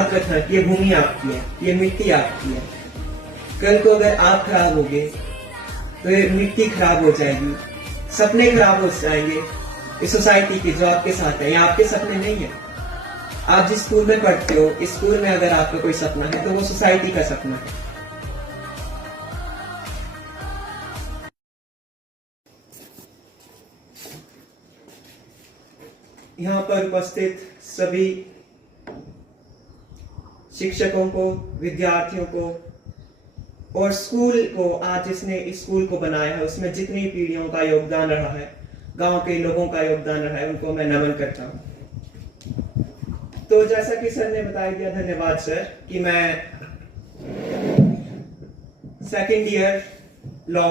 रखना कि ये भूमि आपकी है, ये मिट्टी आपकी है। कल को अगर आप खराब होगे तो ये मिट्टी खराब हो जाएगी, सपने खराब हो जाएंगे इस सोसाइटी की जो आपके साथ है। ये आपके सपने नहीं है। आप जिस स्कूल में पढ़ते हो, इस स्कूल में अगर आपका कोई सपना है तो वो सोसाइटी का सपना है। यहाँ पर उपस्थित सभी शिक्षकों को, विद्यार्थियों को और स्कूल को, आज जिसने इस स्कूल को बनाया है उसमें जितनी पीढ़ियों का योगदान रहा है, गांव के लोगों का योगदान रहा है, उनको मैं नमन करता हूं। तो जैसा कि सर ने बता दिया, धन्यवाद सर, कि मैं second year law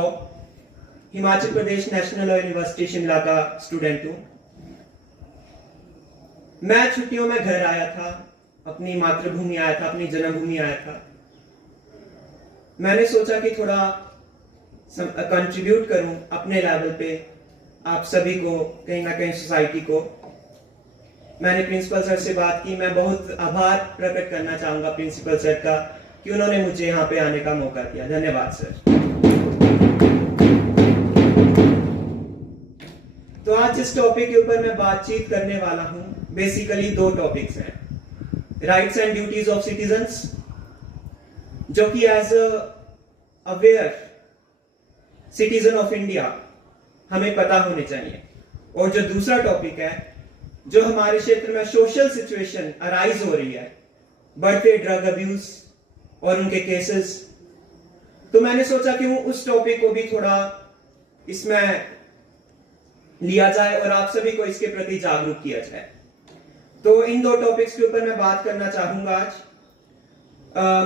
Himachal Pradesh national law university Shimla का स्टूडेंट हूं। मैं छुट्टियों में घर आया था, अपनी मातृभूमि आया था, अपनी जन्मभूमि आया था। मैंने सोचा कि थोड़ा कंट्रीब्यूट करूं अपने लेवल पे आप सभी को, कहीं ना कहीं सोसाइटी को। मैंने प्रिंसिपल सर से बात की। मैं बहुत आभार प्रकट करना चाहूंगा प्रिंसिपल सर का कि उन्होंने मुझे यहाँ पे आने का मौका दिया। धन्यवाद सर। तो आज जिस टॉपिक के ऊपर मैं बातचीत करने वाला हूं, बेसिकली दो टॉपिक्स हैं, rights and duties of citizens, जो कि as aware citizen of India हमें पता होने चाहिए। और जो दूसरा टॉपिक है, जो हमारे क्षेत्र में सोशल सिचुएशन अराइज हो रही है, बढ़ते ड्रग अब्यूज और उनके केसेस, तो मैंने सोचा कि वो उस टॉपिक को भी थोड़ा इसमें लिया जाए और आप सभी को इसके प्रति जागरूक किया जाए। तो इन दो टॉपिक्स के ऊपर मैं बात करना चाहूंगा आज।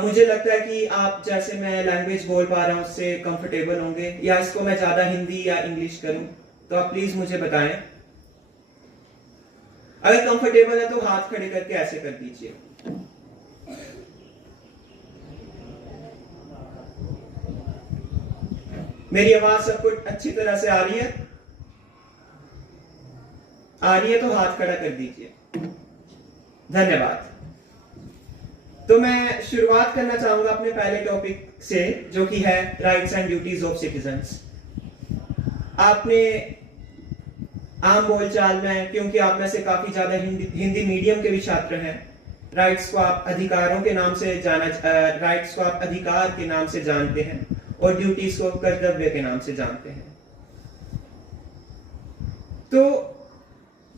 मुझे लगता है कि आप, जैसे मैं लैंग्वेज बोल पा रहा हूं, उससे कंफर्टेबल होंगे, या इसको मैं ज्यादा हिंदी या इंग्लिश करूं, तो आप प्लीज मुझे बताएं। अगर कंफर्टेबल है तो हाथ खड़े करके ऐसे कर दीजिए। मेरी आवाज सबको अच्छी तरह से आ रही है? आ रही है तो हाथ खड़ा कर दीजिए। धन्यवाद। तो मैं शुरुआत करना चाहूंगा अपने पहले टॉपिक से, जो कि है rights and duties of citizens. आपने आम बोलचाल में, क्योंकि आप में से काफी ज्यादा हिंदी मीडियम के भी छात्र हैं, राइट्स को आप अधिकारों के नाम से राइट्स को आप अधिकार के नाम से जानते हैं और ड्यूटीज को कर्तव्य के नाम से जानते हैं। तो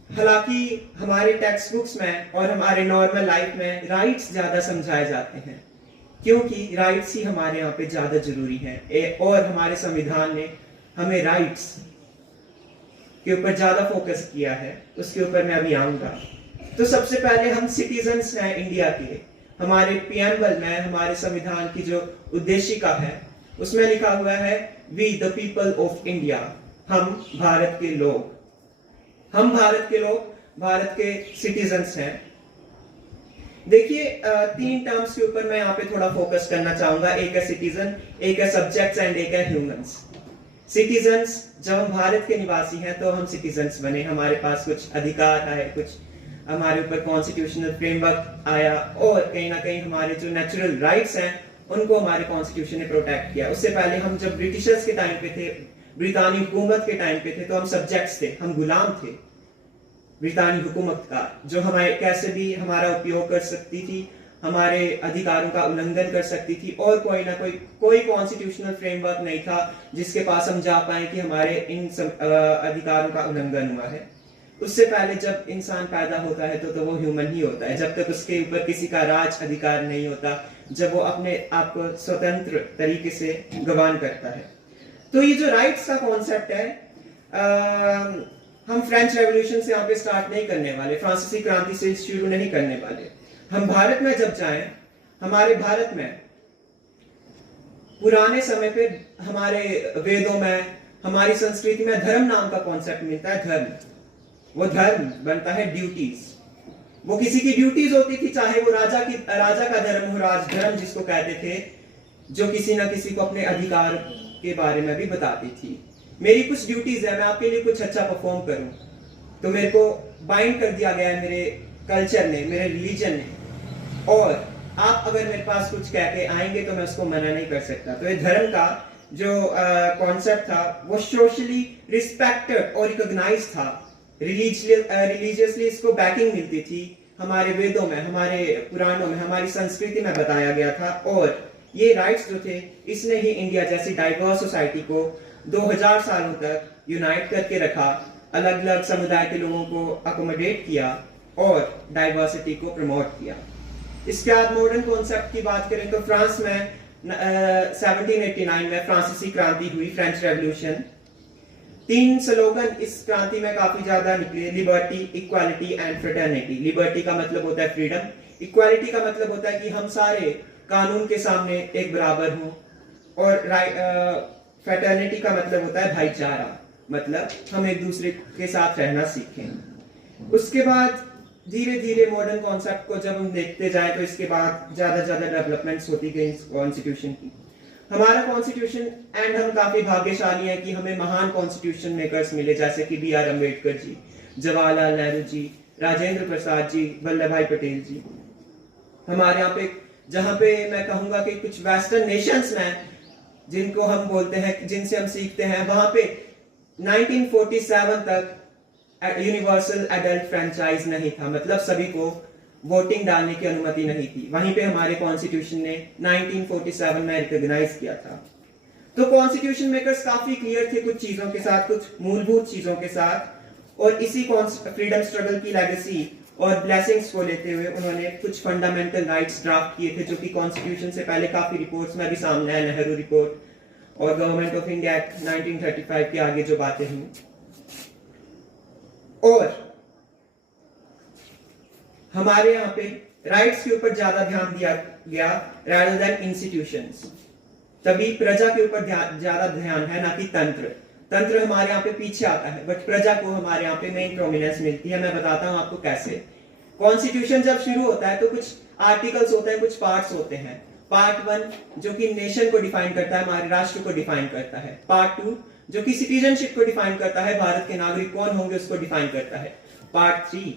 हालांकि हमारे टेक्स्ट बुक्स में और हमारे नॉर्मल लाइफ में राइट्स ज्यादा समझाए जाते हैं, क्योंकि राइट्स ही हमारे यहाँ पे ज्यादा जरूरी हैं और हमारे संविधान ने हमें राइट्स के ऊपर ज्यादा फोकस किया है। उसके ऊपर मैं अभी आऊंगा। तो सबसे पहले हम सिटीजन्स हैं इंडिया के। हमारे प्रिएम्बल में, हमारे संविधान की जो उद्देशिका है, उसमें लिखा हुआ है, we the people of India, हम भारत के लोग। हम भारत के लोग, भारत के सिटीजन्स हैं। देखिए, तीन टर्म्स के ऊपर मैं यहाँ पे थोड़ा फोकस करना चाहूंगा। एक है सिटीजन, एक है सब्जेक्ट्स एंड एक है ह्यूमंस। सिटीजन्स, जब हम भारत के निवासी हैं तो हम सिटीजन्स बने, हमारे पास कुछ अधिकार आए, कुछ हमारे ऊपर कॉन्स्टिट्यूशनल फ्रेमवर्क आया, और कहीं ना कहीं हमारे जो नेचुरल राइट्स हैं उनको हमारे कॉन्स्टिट्यूशन ने प्रोटेक्ट किया। उससे पहले हम जब ब्रिटिशर्स के टाइम पे थे, ब्रितानी हुकूमत के टाइम पे थे, तो हम सब्जेक्ट्स थे, हम गुलाम थे ब्रितानी हुकूमत का, जो हमारे कैसे भी हमारा उपयोग कर सकती थी, हमारे अधिकारों का उल्लंघन कर सकती थी, और कोई कॉन्स्टिट्यूशनल फ्रेमवर्क नहीं था जिसके पास हम जा पाए कि हमारे इन अधिकारों का उल्लंघन हुआ है। उससे पहले जब इंसान पैदा होता है तो वो ह्यूमन ही होता है, जब तक उसके ऊपर किसी का राज अधिकार नहीं होता, जब वो अपने आप को स्वतंत्र तरीके से गवान करता है। तो ये जो राइट्स का कॉन्सेप्ट है, हम फ्रेंच रेवोल्यूशन से यहाँ पे स्टार्ट नहीं करने वाले, फ्रांसीसी क्रांति से शुरू नहीं करने वाले। हम भारत में जब जाएं, हमारे भारत में पुराने समय पे हमारे वेदों में, हमारी संस्कृति में धर्म नाम का कॉन्सेप्ट मिलता है। धर्म, वो धर्म बनता है ड्यूटीज। वो किसी की ड्यूटीज होती थी, चाहे वो राजा का धर्म हो, राज धर्म जिसको कहते थे, जो किसी ना किसी को अपने अधिकार के बारे में भी बताती थी। मेरी कुछ ड्यूटीज है, मैं आपके लिए कुछ अच्छा परफॉर्म करूं, तो मेरे को बाइंड कर दिया गया है मेरे कल्चर ने, मेरे रिलीजन ने, और आप अगर मेरे पास कुछ कह के आएंगे तो मैं उसको मना नहीं कर सकता। तो ये धर्म का जो कॉन्सेप्ट था वो सोशली रिस्पेक्टेड और रिकॉग्नाइज था, रिलीजियसली इसको बैकिंग मिलती थी, हमारे वेदों में, हमारे पुराणों में, हमारी संस्कृति में बताया गया था। और ये राइट्स जो थे इसने ही इंडिया जैसी डाइवर्स सोसाइटी को 2000 सालों तक यूनाइट करके रखा, अलग अलग समुदाय के लोगों को अकोमोडेट किया और डाइवर्सिटी को प्रमोट किया। इसके बाद मॉडर्न कॉन्सेप्ट की बात करें तो फ्रांस में 1789 में फ्रांसीसी क्रांति हुई, फ्रेंच रेवोल्यूशन। 3 स्लोगन इस क्रांति में काफी ज्यादा निकले, liberty, equality and fraternity. Liberty का मतलब होता है फ्रीडम, इक्वालिटी का मतलब होता है कि हम सारे कानून के सामने एक बराबर हों, और फ्रेटर्निटी का मतलब होता है भाईचारा, मतलब हम एक दूसरे के साथ रहना सीखें। उसके बाद धीरे धीरे मॉडर्न कॉन्सेप्ट को जब हम देखते जाए तो इसके बाद ज्यादा डेवलपमेंट्स होती गई कॉन्स्टिट्यूशन की। हमारा कॉन्स्टिट्यूशन, एंड हम काफी भाग्यशाली हैं कि हमें महान कॉन्स्टिट्यूशन मेकर्स मिले, जैसे कि BR अम्बेडकर जी, जवाहरलाल नेहरू जी, राजेंद्र प्रसाद जी, वल्लभ भाई पटेल जी। हमारे यहाँ पे, जहाँ पे मैं कहूंगा कि कुछ वेस्टर्न नेशंस में जिनको हम बोलते हैं, जिनसे हम सीखते हैं, वहां पे 1947 तक यूनिवर्सल एडल्ट फ्रेंचाइज नहीं था, मतलब सभी को वोटिंग डालने की अनुमति नहीं थी। वहीं पे हमारे कॉन्स्टिट्यूशन ने 1947 में रिकॉग्नाइज किया था। तो कॉन्स्टिट्यूशन मेकर्स काफी क्लियर थे कुछ चीजों के साथ, कुछ मूलभूत चीजों के साथ, और इसी फ्रीडम स्ट्रगल की लेगेसी और ब्लेसिंग्स को लेते हुए उन्होंने कुछ फंडामेंटल राइट्स ड्राफ्ट किए थे, जो कि कॉन्स्टिट्यूशन से पहले काफी रिपोर्ट्स में भी सामने आए, नेहरू रिपोर्ट और गवर्नमेंट ऑफ इंडिया एक्ट 1935 के आगे जो बातें हुई। और हमारे यहाँ पे राइट्स के ऊपर ज्यादा ध्यान दिया गया rather than इंस्टीट्यूशंस, तभी प्रजा के ऊपर ज्यादा ध्यान है, ना कि तंत्र। तंत्र हमारे यहाँ पे पीछे आता है, बट प्रजा को हमारे यहाँ पे मेन प्रोमिनेंस मिलती है। मैं बताता हूँ आपको कैसे। कॉन्स्टिट्यूशन जब शुरू होता है तो कुछ आर्टिकल्स होते हैं, कुछ पार्ट्स होते हैं। पार्ट 1 जो कि नेशन को डिफाइन करता है, हमारे राष्ट्र को डिफाइन करता है। पार्ट 2 जो कि सिटीजनशिप को डिफाइन करता है, भारत के नागरिक कौन होंगे उसको डिफाइन करता है। पार्ट 3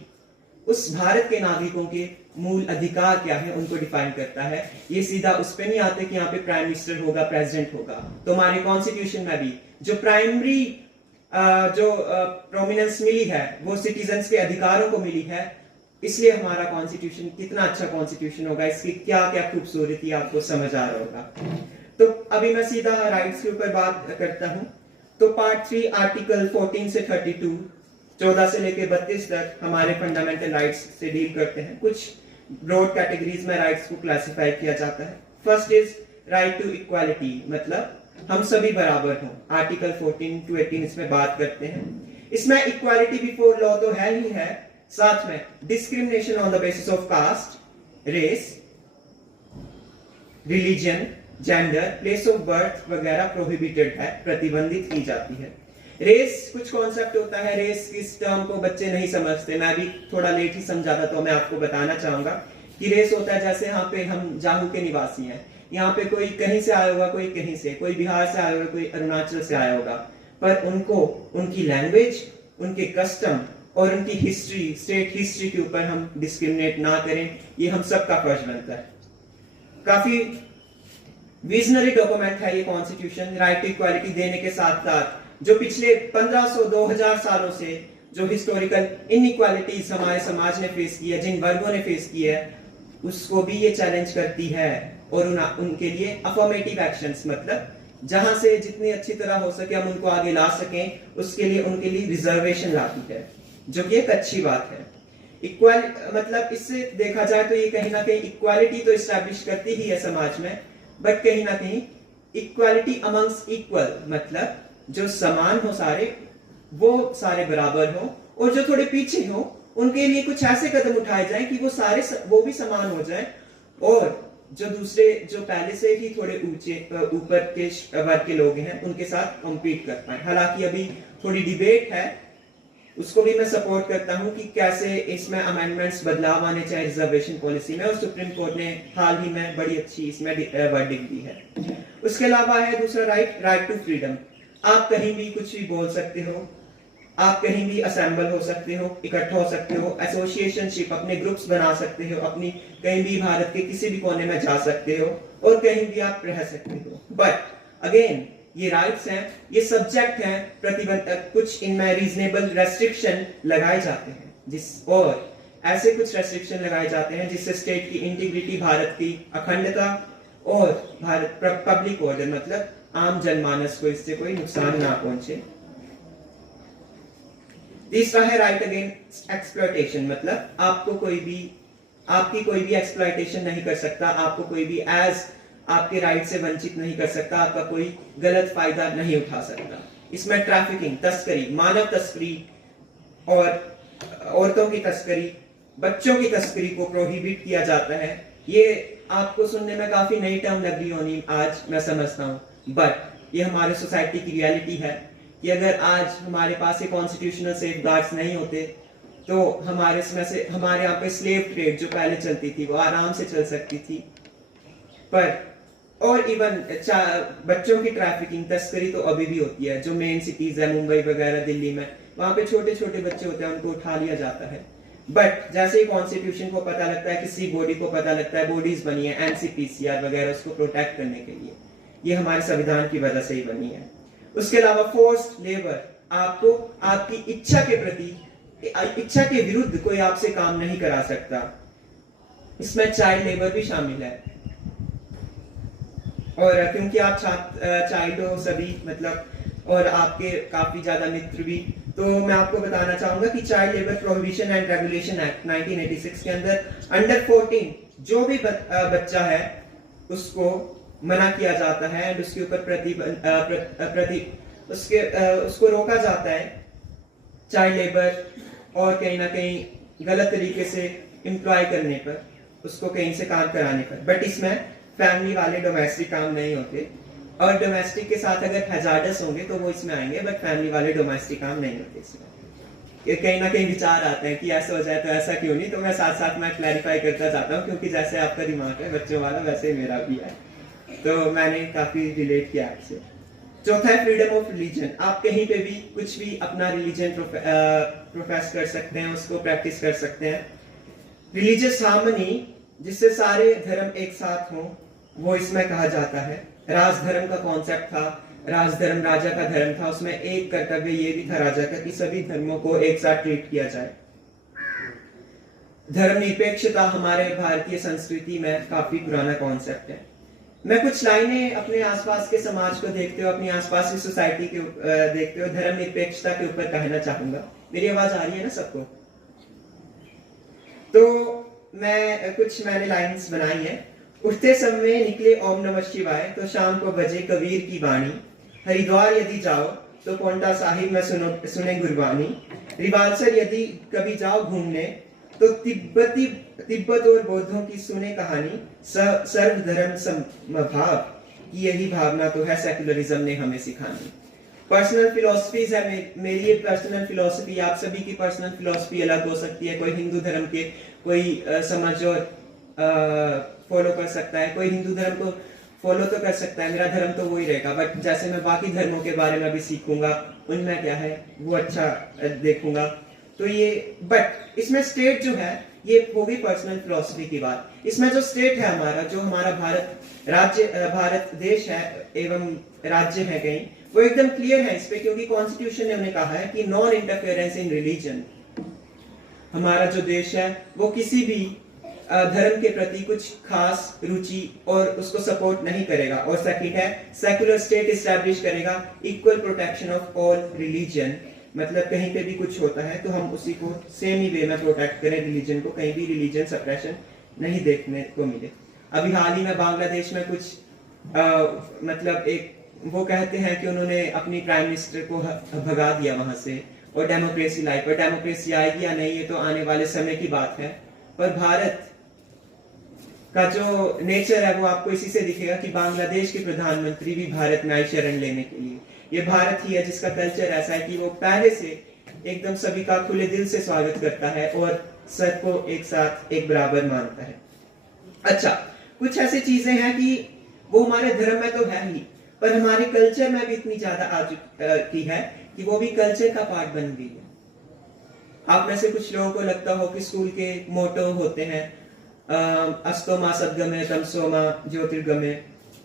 उस भारत के नागरिकों के मूल अधिकार क्या है उनको डिफाइन करता है। ये सीधा उस पे नहीं आते कि यहाँ पे प्राइम मिनिस्टर होगा, प्रेसिडेंट होगा। तो हमारे कॉन्स्टिट्यूशन में भी जो प्राइमरी जो प्रोमिनेंस मिली है वो सिटीजन्स के अधिकारों को मिली है। इसलिए हमारा कॉन्स्टिट्यूशन कितना अच्छा कॉन्स्टिट्यूशन होगा, इसकी क्या क्या खूबसूरती आपको समझ आ रहा होगा। तो अभी मैं सीधा राइट्स के ऊपर बात करता हूँ। तो पार्ट 3 आर्टिकल 14 से 32, 14 से लेकर 32 तक हमारे फंडामेंटल राइट्स से डील करते हैं। कुछ ब्रॉड कैटेगरीज में राइट्स को क्लासिफाई किया जाता है। First is right to equality, मतलब हम सभी बराबर हों। आर्टिकल 14 to 18 इसमें बात करते हैं। इसमें इक्वालिटी बिफोर लॉ तो है ही है, साथ में discrimination on the basis of caste, race, religion, gender, place of birth वगैरह प्रोहिबिटेड है, प्रतिबंधित की जाती है। रेस कुछ कॉन्सेप्ट होता है, रेस इस टर्म को बच्चे नहीं समझते, मैं भी थोड़ा लेट ही समझा था, तो मैं आपको बताना चाहूंगा कि रेस होता है जैसे यहाँ पे हम जाहू के निवासी हैं, यहाँ पे कोई कहीं से आया होगा, कोई कहीं से, कोई बिहार से आया होगा, कोई अरुणाचल से आया होगा, पर उनको उनकी लैंग्वेज, उनके कस्टम और उनकी हिस्ट्री, स्टेट हिस्ट्री के ऊपर हम डिस्क्रिमिनेट ना करें, ये हम सबका फर्ज बनता है। काफी विजनरी डॉक्यूमेंट है ये कॉन्स्टिट्यूशन। राइट टू इक्वालिटी देने के साथ साथ जो पिछले 1500-2000 सालों से जो हिस्टोरिकल इनइक्वालिटीज हमारे समाज ने फेस की है, जिन वर्गों ने फेस की है, उसको भी ये चैलेंज करती है और उनके लिए अफर्मेटिव एक्शंस, मतलब जहां से जितनी अच्छी तरह हो सके हम उनको आगे ला सकें, उसके लिए उनके लिए रिजर्वेशन लाती है, जो कि एक अच्छी बात है। इक्वल मतलब इससे देखा जाए तो ये कहीं ना कहीं इक्वालिटी तो इस्टेब्लिश करती ही है समाज में, बट कहीं ना कहीं इक्वालिटी अमंग्स इक्वल, मतलब जो समान हो सारे, वो सारे बराबर हो, और जो थोड़े पीछे हो उनके लिए कुछ ऐसे कदम उठाए जाएं कि वो भी समान हो जाए, और जो दूसरे जो पहले से ही थोड़े ऊपर के वर्ग के लोग हैं उनके साथ कम्पीट कर पाए। हालांकि अभी थोड़ी डिबेट है, उसको भी मैं सपोर्ट करता हूं कि कैसे इसमें अमेंडमेंट्स, बदलाव आने चाहिए रिजर्वेशन पॉलिसी में, और सुप्रीम कोर्ट ने हाल ही में बड़ी अच्छी इसमें वर्डिक्ट दी है। उसके अलावा है दूसरा राइट टू फ्रीडम। आप कहीं भी कुछ भी बोल सकते हो, आप कहीं भी असेंबल हो सकते हो, इकट्ठा हो सकते हो, एसोसिएशनशिप अपने ग्रुप्स बना सकते हो, अपनी कहीं भी भारत के किसी भी कोने में जा सकते हो और कहीं भी आप रह सकते हो। बट अगेन ये राइट्स हैं, ये सब्जेक्ट हैं प्रतिबंध, कुछ इनमें रीजनेबल रेस्ट्रिक्शन लगाए जाते हैं और ऐसे कुछ रेस्ट्रिक्शन लगाए जाते हैं जिससे स्टेट की इंटीग्रिटी, भारत की अखंडता और भारत पब्लिक ऑर्डर मतलब आम जनमानस को इससे कोई नुकसान ना पहुंचे। तीसरा है राइट अगेंस्ट एक्सप्लॉयटेशन, मतलब आपकी कोई भी एक्सप्लॉयटेशन नहीं कर सकता, आपको कोई भी आपके राइट से वंचित नहीं कर सकता, आपका कोई गलत फायदा नहीं उठा सकता। इसमें ट्रैफिकिंग, तस्करी, मानव तस्करी और औरतों की तस्करी, बच्चों की तस्करी को प्रोहिबिट किया जाता है। ये आपको सुनने में काफी नई टर्म लग रही होनी आज, मैं समझता हूँ, बट ये हमारे सोसाइटी की रियलिटी है कि अगर आज हमारे पास ये कॉन्स्टिट्यूशनल सेफगार्ड्स नहीं होते तो हमारे यहाँ पे स्लेव ट्रेड जो पहले चलती थी वो आराम से चल सकती थी। पर और इवन बच्चों की ट्रैफिकिंग, तस्करी तो अभी भी होती है। जो मेन सिटीज है मुंबई वगैरह, दिल्ली में, वहां पे छोटे छोटे बच्चे होते हैं, उनको उठा लिया जाता है। बट जैसे ही कॉन्स्टिट्यूशन को पता लगता है, किसी बॉडी को पता लगता है, बॉडीज बनी है एनसीपीसीआर वगैरह उसको प्रोटेक्ट करने के लिए, ये हमारे संविधान की वजह से ही बनी है। उसके अलावा फोर्स्ड लेबर, आपको आपकी इच्छा के प्रति, इच्छा के विरुद्ध कोई आपसे काम नहीं करा सकता। इसमें चाइल्ड लेबर भी शामिल है। और क्योंकि आप चाइल्ड हो सभी, मतलब और आपके काफी ज्यादा मित्र भी, तो मैं आपको बताना चाहूंगा कि child labour prohibition and regulation act 1986 के अंदर अंडर 14 जो भी बच्चा है उसको मना किया जाता है एंड उसके ऊपर उसको रोका जाता है चाइल्ड लेबर और कहीं ना कहीं गलत तरीके से एम्प्लॉय करने पर, उसको कहीं से काम कराने पर। बट इसमें फैमिली वाले डोमेस्टिक काम नहीं होते, और डोमेस्टिक के साथ अगर हैजार्डस होंगे तो वो इसमें आएंगे, बट फैमिली वाले डोमेस्टिक काम नहीं होते इसमें। कहीं ना कहीं विचार आते हैं कि ऐसा हो जाए तो ऐसा क्यों नहीं, तो मैं साथ साथ में क्लैरिफाई करता जाता हूँ, क्योंकि जैसे आपका दिमाग है बच्चों वाला वैसे ही मेरा भी है, तो मैंने काफी रिलेट किया आपसे। चौथा है फ्रीडम ऑफ रिलीजन, आप कहीं पे भी कुछ भी अपना रिलीजन प्रोफेस कर सकते हैं, उसको प्रैक्टिस कर सकते हैं। रिलीजियस हार्मनी, जिससे सारे धर्म एक साथ हों, वो इसमें कहा जाता है। राजधर्म का कॉन्सेप्ट था, राजधर्म राजा का धर्म था, उसमें एक कर्तव्य ये भी था राजा का कि सभी धर्मों को एक साथ ट्रीट किया जाए। धर्मनिरपेक्षता हमारे भारतीय संस्कृति में काफी पुराना कॉन्सेप्ट है। मैं कुछ लाइनें अपने आसपास के समाज को देखते हो, अपनी आसपास की सोसाइटी के देखते हो, धर्मनिरपेक्षता के ऊपर कहना चाहूंगा। मेरी आवाज आ रही है ना सबको? तो मैंने लाइंस बनाई है। उठते समय निकले ओम नमः शिवाय, तो शाम को बजे कबीर की वाणी। हरिद्वार यदि जाओ तो पौंटा साहिब में सुने गुरबानी। रिवालसर यदि कभी जाओ घूमने, तो तिब्बत और बौद्धों की सुने कहानी। सर्वधर्म समभाव की यही भावना तो है सेक्युलरिज्म ने हमें सिखानी। पर्सनल फिलोसफीज है मेरी ये पर्सनल फिलोसफी, आप सभी की पर्सनल फिलोसफी अलग हो सकती है। कोई हिंदू धर्म के कोई समझ और फॉलो कर सकता है, कोई हिंदू धर्म को फॉलो तो कर सकता है, मेरा धर्म तो वही रहेगा, बट जैसे मैं बाकी धर्मों के बारे में भी सीखूंगा, उनमें क्या है वो अच्छा देखूंगा। तो ये, बट इसमें स्टेट जो है, ये होगी पर्सनल फिलोसफी की बात। इसमें जो स्टेट है हमारा, जो हमारा भारत देश है एवं राज्य है कहीं, वो एकदम क्लियर है इस पे, क्योंकि कॉन्स्टिट्यूशन ने उन्हें कहा है कि नॉन इंटरफेरेंस इन रिलीजन। हमारा जो देश है वो किसी भी धर्म के प्रति कुछ खास रुचि और उसको सपोर्ट नहीं करेगा। और सेकंड है सेक्युलर स्टेट इस्टेब्लिश करेगा equal protection of all religion, मतलब कहीं पे भी कुछ होता है तो हम उसी को सेम ही वे में प्रोटेक्ट करें रिलीजन को, कहीं भी रिलीजन सप्रेशन नहीं देखने को मिले। अभी हाल ही में बांग्लादेश में कुछ मतलब एक वो कहते हैं कि उन्होंने अपनी प्राइम मिनिस्टर को भगा दिया वहां से और डेमोक्रेसी लाई, पर डेमोक्रेसी आएगी या नहीं ये तो आने वाले समय की बात है। पर भारत का जो नेचर है वो आपको इसी से दिखेगा कि बांग्लादेश के प्रधानमंत्री भी भारत में आए शरण लेने के लिए। ये भारत ही है जिसका कल्चर ऐसा है कि वो पहले से एकदम सभी का खुले दिल से स्वागत करता है और सबको एक साथ एक बराबर मानता है। अच्छा, कुछ ऐसी चीजें हैं कि वो हमारे धर्म में तो है ही, पर हमारे कल्चर में भी इतनी ज्यादा आ चुकी है कि वो भी कल्चर का पार्ट बन गई है। आप में से कुछ लोगों को लगता हो कि स्कूल के मोटो होते हैं अस्तो मा सद्गमे तमसो मा ज्योतिर्गमे,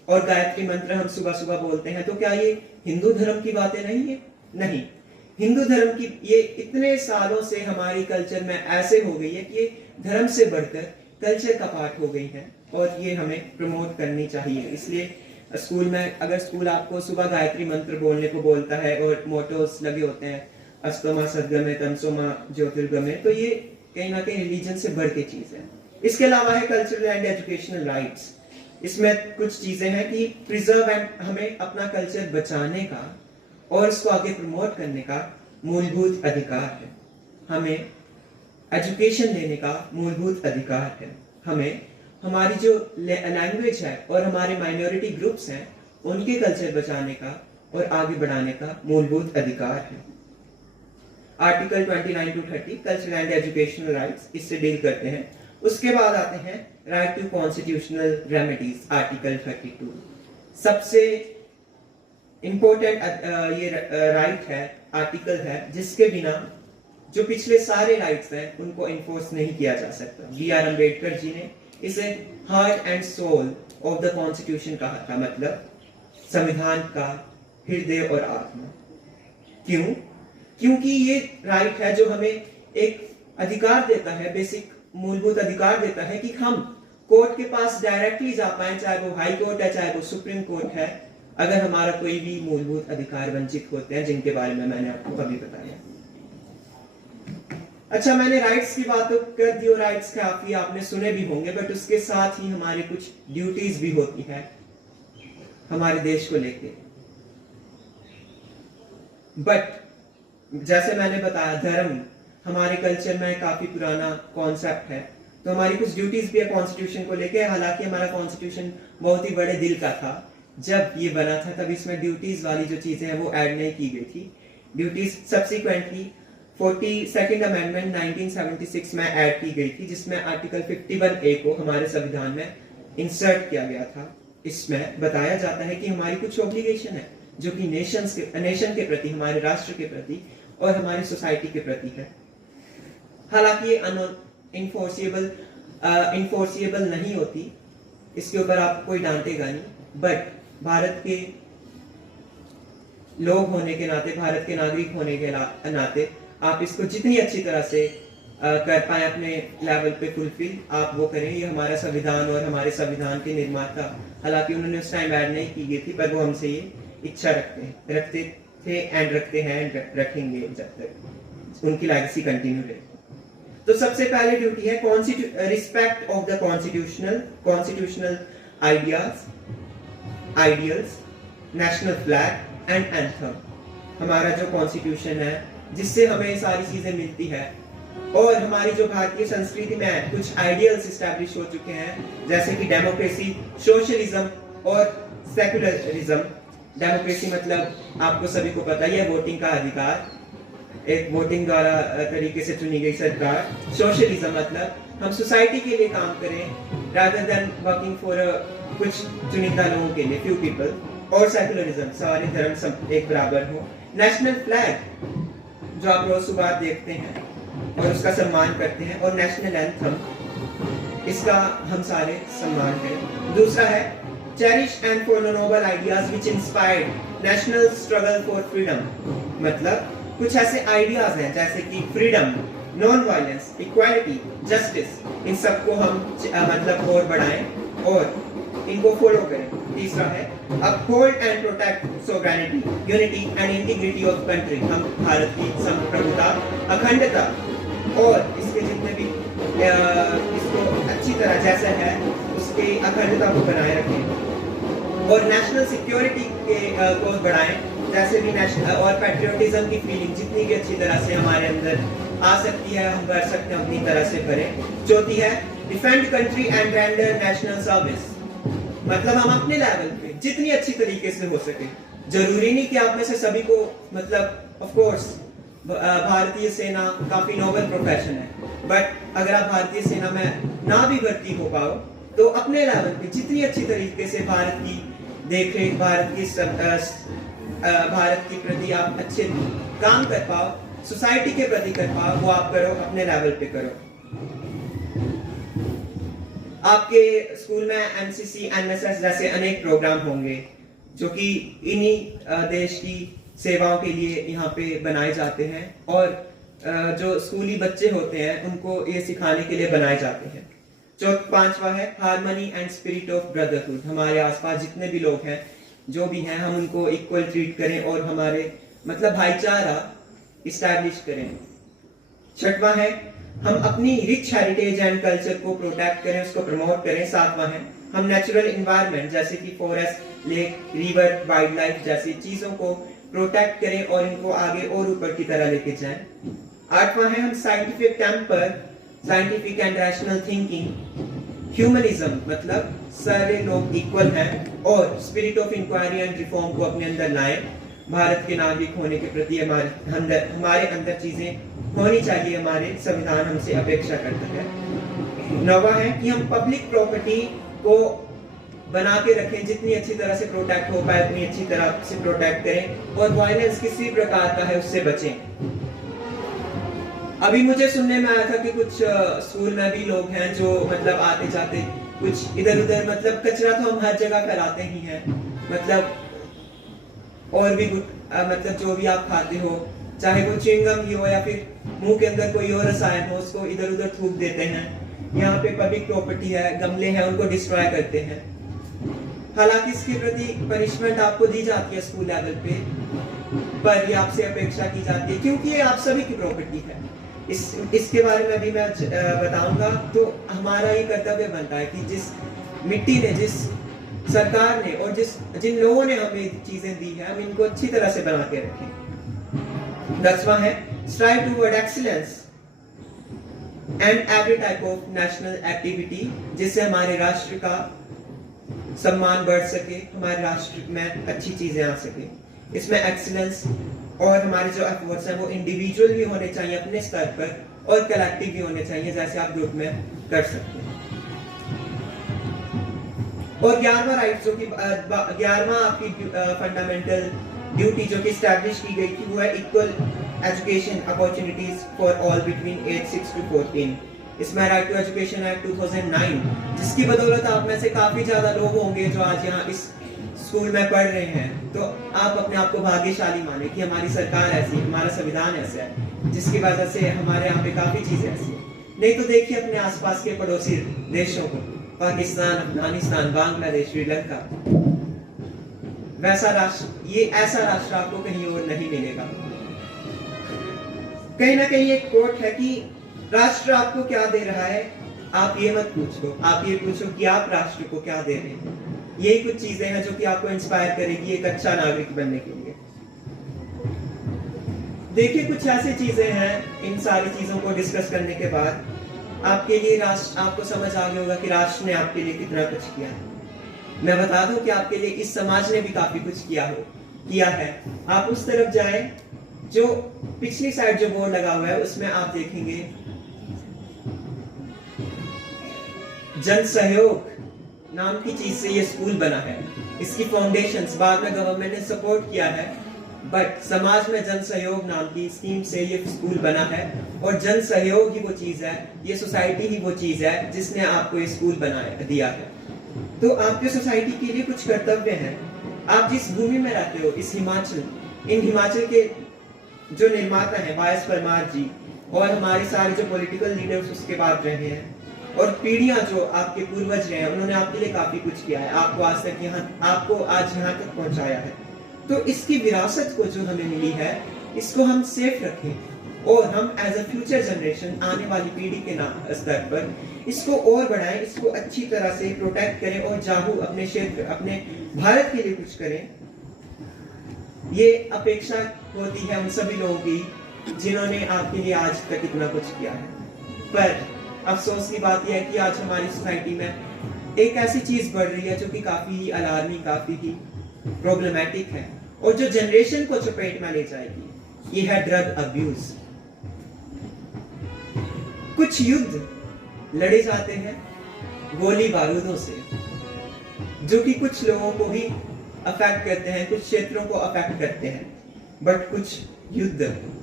और गायत्री मंत्र हम सुबह सुबह बोलते हैं। तो क्या ये हिंदू धर्म की बातें नहीं है? नहीं, हिंदू धर्म की ये इतने सालों से हमारी कल्चर में ऐसे हो गई है कि ये धर्म से बढ़कर कल्चर का पार्ट हो गई है, और ये हमें प्रमोट करनी चाहिए। इसलिए स्कूल में, अगर स्कूल आपको सुबह गायत्री मंत्र बोलने को बोलता है और मोटोस लगे होते हैं अस्तोमा सद्गमे तमसोमा ज्योतिर्गमे, तो ये कहीं ना कहीं रिलीजन से बढ़ के चीज है। इसके अलावा है कल्चरल एंड एजुकेशनल राइट्स। इसमें कुछ चीजें हैं कि प्रिजर्व एंड, हमें अपना कल्चर बचाने का और इसको आगे प्रमोट करने का मूलभूत अधिकार है। हमें एजुकेशन लेने का मूलभूत अधिकार है। हमें हमारी जो लैंग्वेज है और हमारे माइनॉरिटी ग्रुप्स हैं उनके कल्चर बचाने का और आगे बढ़ाने का मूलभूत अधिकार है। Article 29 to 30 cultural and educational rights, इससे डील करते हैं। उसके बाद आते हैं right to constitutional remedies, article 32। सबसे इंपॉर्टेंट ये राइट है, आर्टिकल है, जिसके बिना जो पिछले सारे राइट्स हैं उनको इन्फोर्स नहीं किया जा सकता। B.R. अम्बेडकर जी ने इसे heart and soul of the constitution कहा था, मतलब संविधान का हृदय और आत्मा। क्यों? क्योंकि ये राइट है जो हमें एक अधिकार देता है, बेसिक मूलभूत अधिकार देता है कि हम कोर्ट के पास डायरेक्टली जा पाए, चाहे वो हाई कोर्ट है चाहे वो सुप्रीम कोर्ट है, अगर हमारा कोई भी मूलभूत अधिकार वंचित होते हैं, जिनके बारे में मैंने आपको अभी बताया। अच्छा, मैंने राइट्स की बात तो कर दी और राइट्स काफी आपने सुने भी होंगे, बट उसके साथ ही हमारी कुछ ड्यूटीज भी होती है हमारे देश को लेके। बट जैसे मैंने बताया, धर्म हमारे कल्चर में काफी पुराना कॉन्सेप्ट है, तो हमारी कुछ ड्यूटीज भी है कॉन्स्टिट्यूशन को लेके। हालांकि हमारा कॉन्स्टिट्यूशन बहुत ही बड़े दिल का था, जब ये बना था तब इसमें ड्यूटीज वाली जो चीजें हैं वो ऐड नहीं की गई थी। ड्यूटीज सब्सिक्वेंटली 42nd अमेंडमेंट 1976 में ऐड की गई थी, जिसमें आर्टिकल 51A को हमारे संविधान में इंसर्ट किया गया था। इसमें बताया जाता है कि हमारी कुछ ऑब्लिगेशन है जो कि नेशन के प्रति, हमारे राष्ट्र के प्रति और हमारी सोसाइटी के प्रति है। हालांकि ये इनफोर्सिएबल नहीं होती, इसके ऊपर आपको कोई डांटेगा नहीं, बट भारत के लोग होने के नाते, भारत के नागरिक होने के नाते आप इसको जितनी अच्छी तरह से कर पाए अपने लेवल पे फुलफिल, आप वो करें। ये हमारा संविधान और हमारे संविधान के निर्माता, हालांकि उन्होंने उस टाइम ऐड नहीं की गई थी, पर वो हमसे ये इच्छा रखते थे एंड रखते हैं एंड रखेंगे जब तक उनकी लेगेसी कंटिन्यू रहे। तो सबसे पहले ड्यूटी है respect of the constitutional ideals, national flag and anthem. हमारा जो कॉन्स्टिट्यूशन है जिससे हमें सारी चीजें मिलती है, और हमारी जो भारतीय संस्कृति में कुछ आइडियल्स इस्टेब्लिश हो चुके हैं, जैसे कि डेमोक्रेसी, सोशलिज्म और सेकुलरिज्म। डेमोक्रेसी मतलब आपको सभी को पता ही है, वोटिंग का अधिकार, एक वोटिंग द्वारा तरीके से चुनी गई सरकार। सोशलिज्म मतलब हम सोसाइटी के लिए काम करें रादर देन वर्किंग फॉर कुछ चुनिंदा लोगों के लिए, फ्यू पीपल। और सेकुलरिज्म, सारे धर्म सब एक बराबर हो। नेशनल फ्लैग जो आप रोज सुबह देखते हैं और उसका सम्मान करते हैं, और नेशनल एंथम, इसका हम सारे सम्मान करें। दूसरा है cherish and follow noble ideas which inspired national struggle for freedom. मतलब कुछ ऐसे आइडियाज हैं जैसे कि freedom, non violence, equality, justice, इन सबको हम मतलब और बढ़ाएं और इनको फॉलो करें। तीसरा है uphold and protect sovereignty, unity and integrity of country. हम भारत की संप्रभुता, अखंडता और इसके जितने भी इसको अच्छी तरह जैसा है उसके अखंडता को बनाए रखें, और नेशनल सिक्योरिटी को बढ़ाएं, जैसे भी नेशनल और पैट्रियोटिज्म की फीलिंग जितनी भी अच्छी तरह से हमारे अंदर आ सकती है हम कर सकते हैं, अपनी तरह से करें। चौथी है defend country and render national service. मतलब हम अपने लेवल पे जितनी अच्छी तरीके से हो सके, जरूरी नहीं कि आप में से सभी को, मतलब ऑफ कोर्स भारतीय सेना काफी नोबल प्रोफेशन है, बट अगर आप भारतीय सेना में ना भी भर्ती हो पाओ तो अपने लेवल पे जितनी अच्छी तरीके से भारत की देखरेख, भारत के प्रति आप अच्छे काम कर पाओ, सोसाइटी के प्रति कर पाओ, वो आप करो, अपने लेवल पे करो। आपके स्कूल में एनसीसी, एनएसएस जैसे अनेक प्रोग्राम होंगे जो कि इन्हीं देश की सेवाओं के लिए यहाँ पे बनाए जाते हैं, और जो स्कूली बच्चे होते हैं उनको ये सिखाने के लिए बनाए जाते हैं। पांचवा है harmony and spirit of brotherhood. हमारे आसपास जितने भी लोग हैं, जो भी हैं, हम उनको इक्वल ट्रीट करें और हमारे मतलब भाईचारा इस्टेब्लिश करें। छठवां है हम अपनी रिच हेरिटेज एंड कल्चर को प्रोटेक्ट करें, उसको प्रमोट करें। सातवां है हम नेचुरल एनवायरनमेंट जैसे कि forest, lake, river, wild life जैसी चीजों को प्रोटेक्ट करें और इनको आगे और ऊपर की तरह लेके जाएं। आठवां है हम scientific temper, scientific and rational thinking, humanism मतलब सारे लोग इक्वल हैं, और spirit of inquiry and reform को अपने अंदर लाएं। भारत के नागरिक होने के प्रति हमारे अंदर चीजें होनी चाहिए, हमारे संविधान हमसे अपेक्षा करता है। नौवां है कि हम पब्लिक प्रॉपर्टी को बना के रखें, जितनी अच्छी तरह से प्रोटेक्ट हो पाए उतनी अच्छी तरह से प्रोटेक्ट करें, और वायलेंस किसी प्रकार का है उससे बचें। अभी मुझे सुनने में आया था कि कुछ स्कूल में भी लोग हैं जो मतलब आते जाते कुछ इधर उधर, मतलब कचरा तो हम हर जगह फैलाते ही हैं, मतलब और भी मतलब जो भी आप खाते हो, चाहे वो च्युइंगम ही हो या फिर मुंह के अंदर कोई और रसायन हो, उसको इधर उधर थूक देते हैं। यहाँ पे पब्लिक प्रॉपर्टी है, गमले हैं, उनको डिस्ट्रॉय करते हैं। हालांकि इसके प्रति पनिशमेंट आपको दी जाती है स्कूल लेवल पे, पर ये आपसे अपेक्षा की जाती है क्योंकि ये आप सभी की प्रॉपर्टी है। इसके बारे में भी मैं बताऊंगा। तो हमारा ये कर्तव्य बनता है कि जिस मिट्टी ने, जिस सरकार ने और जिन लोगों ने हमें चीजें दी है, हम इनको अच्छी तरह से बना के रखें। 10वां है strive toward excellence and every type of national activity, जिससे हमारे राष्ट्र का सम्मान बढ़ सके, हमारे राष्ट्र में अच्छी चीजें आ सके। इसमें एक्सीलेंस और हमारे जो एफर्ट्स हैं वो इंडिविजुअल भी होने चाहिए अपने स्तर पर, और कलेक्टिव भी होने चाहिए जैसे आप ग्रुप में कर सकते हैं। और 11वां राइट जो कि 11वां आपकी फंडामेंटल ड्यूटी जो कि स्टैब्लिश की गई थी वो है equal education opportunities for all between age 6 to 14। इसमें राइट टू एजुकेशन एक्ट 2009, जिसकी बदौलत आप में से काफी ज्यादा लोग होंगे जो आज यहाँ इस स्कूल में पढ़ रहे हैं, तो आप अपने आप को भाग्यशाली माने कि हमारी सरकार ऐसी, हमारा संविधान ऐसा है जिसकी वजह से हमारे यहाँ पे काफी चीजें ऐसी है। नहीं तो देखिए अपने आसपास के पड़ोसी देशों को, पाकिस्तान, अफगानिस्तान, बांग्लादेश, श्रीलंका, वैसा राष्ट्र, ये ऐसा राष्ट्र आपको कहीं और नहीं मिलेगा। कहीं ना कहीं एक कोट है कि राष्ट्र आपको क्या दे रहा है, आप ये मत पूछो, आप ये पूछो कि आप राष्ट्र को क्या दे रहे हैं। यही कुछ चीजें हैं जो कि आपको इंस्पायर करेगी एक अच्छा नागरिक बनने के लिए। देखिए कुछ ऐसी चीजें हैं, इन सारी चीजों को डिस्कस करने के बाद आपके लिए राष्ट्र, आपको समझ आ गया होगा कि राष्ट्र ने आपके लिए कितना कुछ किया है। मैं बता दूं कि आपके लिए इस समाज ने भी काफी कुछ किया है। आप उस तरफ जाएं, जो पिछली साइड जो बोर्ड लगा हुआ है उसमें आप देखेंगे जन सहयोग नाम की चीज से ये स्कूल बना है। इसकी फाउंडेशंस बाद में गवर्नमेंट ने सपोर्ट किया है, बट समाज में जन सहयोग नाम की स्कीम से ये स्कूल बना है। और जन सहयोग ही वो चीज है, ये सोसाइटी ही वो चीज है जिसने आपको ये स्कूल दिया है। तो आपके सोसाइटी के लिए कुछ कर्तव्य हैं। आप जिस भूमि में रहते हो, इस हिमाचल, इन हिमाचल के जो निर्माता हैं वायस परमार जी और हमारे सारे जो पॉलिटिकल लीडर्स उसके बाद रहे हैं, और पीढ़ियां जो आपके पूर्वज रहे हैं, उन्होंने आपके लिए काफी कुछ किया है, आपको आज तक आपको आज यहाँ तक पहुंचाया है। तो इसकी विरासत को जो हमें मिली है, इसको हम सेफ रखें और हम एज अ फ्यूचर जनरेशन, आने वाली पीढ़ी के स्तर पर इसको और बढ़ाएं, इसको अच्छी तरह से प्रोटेक्ट करें और जाहू अपने क्षेत्र, अपने भारत के लिए कुछ करें। ये अपेक्षा होती है उन सभी लोगों की जिन्होंने आपके लिए आज तक इतना कुछ किया है। पर अफसोस की बात यह है कि आज हमारी सोसाइटी में एक ऐसी चीज बढ़ रही है जो कि काफी ही अलार्मिंग, काफी ही प्रॉब्लमैटिक है और जो जनरेशन को चपेट में ले जाएगी। ये है ड्रग अब्यूज। कुछ युद्ध लड़े जाते हैं गोली बारूदों से, जो कि कुछ लोगों को ही अफेक्ट करते हैं, कुछ क्षेत्रों को अफेक्ट करते हैं, बट कुछ युद्ध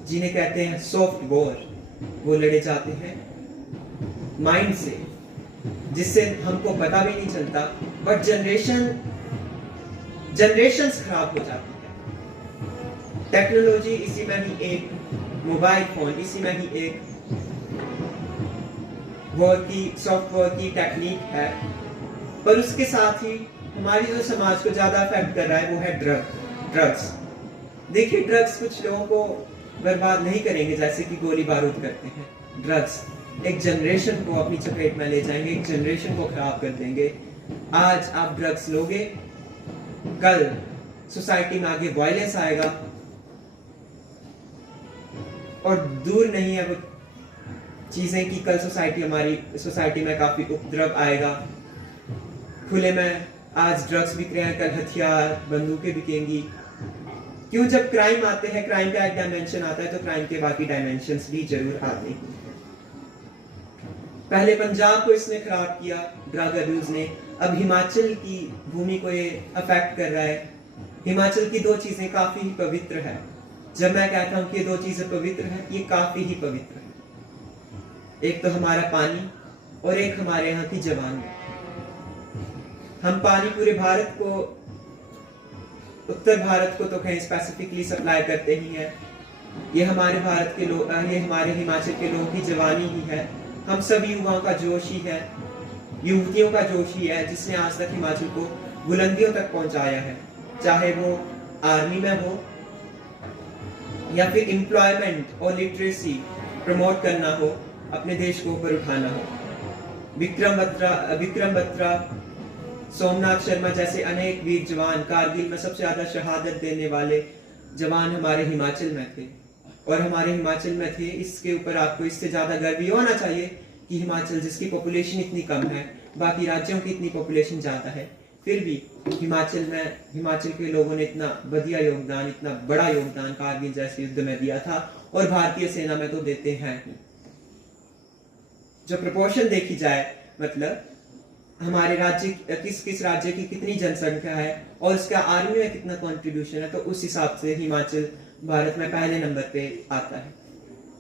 जिन्हें कहते हैं सॉफ्ट वॉर, वो लड़े जाते हैं माइंड से, जिससे हमको पता भी नहीं चलता, बट जनरेशंस खराब हो जाती है। टेक्नोलॉजी इसी में ही एक, मोबाइल फोन इसी में ही एक वॉर की, सॉफ्ट वॉर की टेक्निक है। पर उसके साथ ही हमारी जो समाज को ज्यादा अफेक्ट कर रहा है वो है ड्रग्स। देखिए, ड्रग्स कुछ लोगों को बर्बाद नहीं करेंगे जैसे कि गोली बारूद करते हैं। ड्रग्स एक जनरेशन को अपनी चपेट में ले जाएंगे, एक जनरेशन को खराब कर देंगे। आज आप ड्रग्स लोगे, कल सोसाइटी में आगे वायलेंस आएगा, और दूर नहीं है वो चीजें कि कल हमारी सोसाइटी में काफी उपद्रव आएगा। खुले में आज ड्रग्स बिक रहे हैं, कल हथियार, बंदूकें बिकेंगी। क्यों? जब क्राइम आते हैं, क्राइम का एक डायमेंशन आता है तो क्राइम के बाकी डायमेंशंस भी जरूर आते हैं। पहले पंजाब को इसने खराब किया ड्रग अब्यूज ने, अब हिमाचल की भूमि को ये अफेक्ट कर रहा है। हिमाचल की दो चीजें काफी ही पवित्र है। जब मैं कहता हूं कि ये दो चीजें पवित्र है, ये काफी ही पवित्र है। एक तो हमारा पानी और एक हमारे यहाँ की जवानी। हम पानी पूरे भारत को, उत्तर भारत को तो कहीं स्पेसिफिकली सप्लाई करते ही हैं। ये हमारे भारत के लोग, ये हमारे हिमाचल के लोगों की जवानी ही है। हम सभी युवाओं का जोश ही है, युवतियों का जोश ही है, जिसने आज तक हिमाचल को बुलंदियों तक पहुंचाया है। चाहे वो आर्मी में हो या फिर एम्प्लॉयमेंट और लिटरेसी प्रमोट करना हो, अपने देश को ऊपर उठाना हो। विक्रम बत्रा, सोमनाथ शर्मा जैसे अनेक वीर जवान, कारगिल में सबसे ज्यादा शहादत देने वाले जवान हमारे हिमाचल में थे, और हमारे हिमाचल में थे। इसके ऊपर आपको इससे ज्यादा गर्व ये होना चाहिए कि हिमाचल, जिसकी पॉपुलेशन इतनी कम है, बाकी राज्यों की इतनी पॉपुलेशन ज्यादा है, फिर भी हिमाचल के लोगों ने इतना बढ़िया योगदान, इतना बड़ा योगदान कारगिल जैसे युद्ध में दिया था, और भारतीय सेना में तो देते हैं ही। जो प्रोपोर्शन देखी जाए, मतलब हमारे राज्य, किस राज्य की कितनी जनसंख्या है और उसका आर्मी में कितना कंट्रीब्यूशन है, तो उस हिसाब से हिमाचल भारत में पहले नंबर पे आता है।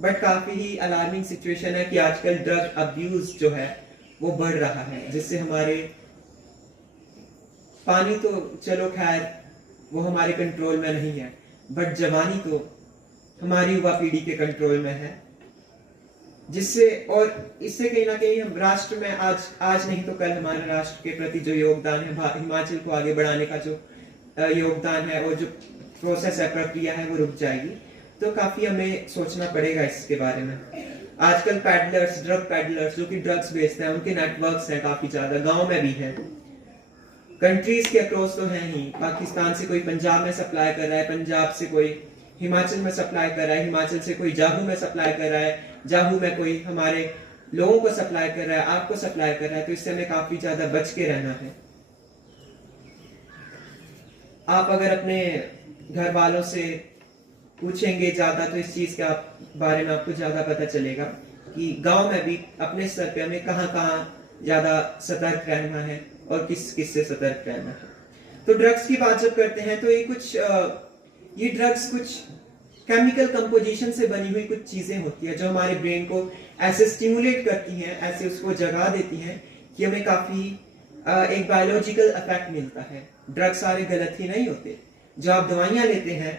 बट काफी ही अलार्मिंग सिचुएशन है कि आजकल ड्रग अब्यूज जो है वो बढ़ रहा है, जिससे हमारे पानी तो चलो खैर वो हमारे कंट्रोल में नहीं है, बट जवानी तो हमारी युवा पीढ़ी के कंट्रोल में है, जिससे और इससे कहीं ना कहीं हम राष्ट्र में आज नहीं तो कल हमारे राष्ट्र के प्रति जो योगदान है, हिमाचल को आगे बढ़ाने का जो योगदान है और जो प्रोसेस है, प्रक्रिया है, वो रुक जाएगी। तो काफी हमें सोचना पड़ेगा इसके बारे में। आजकल पैडलर्स, ड्रग पैडलर्स जो कि ड्रग्स बेचते हैं, उनके नेटवर्क्स हैं काफी ज्यादा, गांव में भी है, कंट्रीज के अक्रॉस तो है ही। पाकिस्तान से कोई पंजाब में सप्लाई कर रहा है, पंजाब से कोई हिमाचल में सप्लाई कर रहा है, हिमाचल से कोई जाहू में सप्लाई कर रहा है, जाहू में कोई हमारे लोगों को सप्लाई कर रहा है, आपको सप्लाई कर रहा है। तो इससे हमें काफी ज्यादा बच के रहना है। आप अगर अपने घर वालों से पूछेंगे ज्यादा तो इस चीज के बारे में आपको ज्यादा पता चलेगा कि गांव में भी अपने स्तर पे हमें कहाँ ज्यादा सतर्क रहना है और किस से सतर्क रहना है। तो ड्रग्स की बात जब करते हैं तो ये ड्रग्स कुछ केमिकल कंपोजिशन से बनी हुई कुछ चीजें होती है जो हमारे ब्रेन को ऐसे स्टिमुलेट करती हैं, ऐसे उसको जगा देती हैं कि हमें काफी एक बायोलॉजिकल इफेक्ट मिलता है। ड्रग्स सारे गलत ही नहीं होते। जो आप दवाइयां लेते हैं